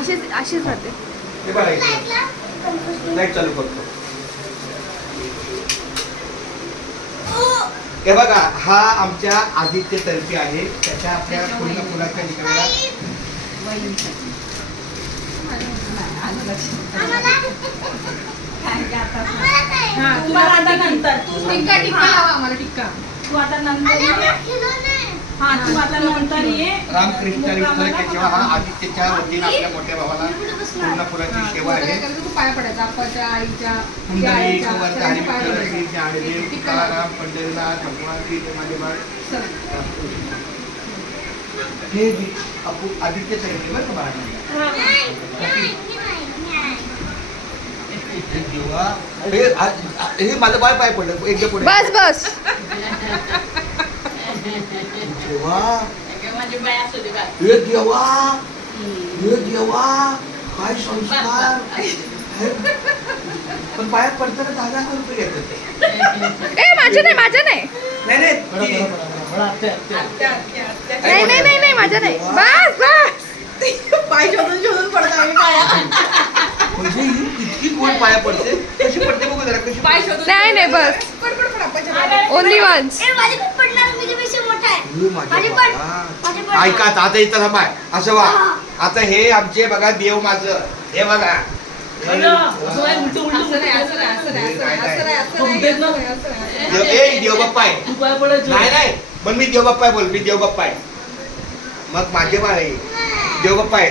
अशीच राहते. हे बघा लाईट चालू करतो. हे बघा हा आमच्या आदित्य तर्फे आहे. त्याच्या आपल्या पूर्ण फुलाच्या निकळला टिक्का लावा आम्हाला टिक्का. तू आता नंतर ये. रामकृष्ण विठ्ठल केशव हा आदित्यच्या वतीने आपल्या मोठ्या भावाला पूर्ण फुलाची सेवा आहे. पाया पडायचा आपाच्या आईच्या कुंडली गोवर्धन हरी विठ्ठल श्री ज्ञानदेव तुकाराम पंढरीनाथ भगवान श्री जमादेव हे आदित्य सांगितले बरं तुम्हाला. हे माझं बाळ पाय पडलं एकदा पुढे. बस बस. हे देवा काय संस्कार. पण पायात पडताना 10,000 रुपये घेतात. ए माझे नाही माझे नाही नाही माझे नाही. बस बस. पाय शोधून शोधून पडतो आम्ही पाया. म्हणजे इतकी कोण पाया पडते कशी पडते बघू जरा कशी पाय शोधून. नाही बस. Only once. ऐका आता इथं थांबा. असं वा आता हे आमचे बघा देव माझं हे बघा देव बाप्पा आहे. नाही पण मी देव बाप्पा बोल मी देव बाप्पा आहे. मग माझे बाळ आहे देव बाप्पा आहे.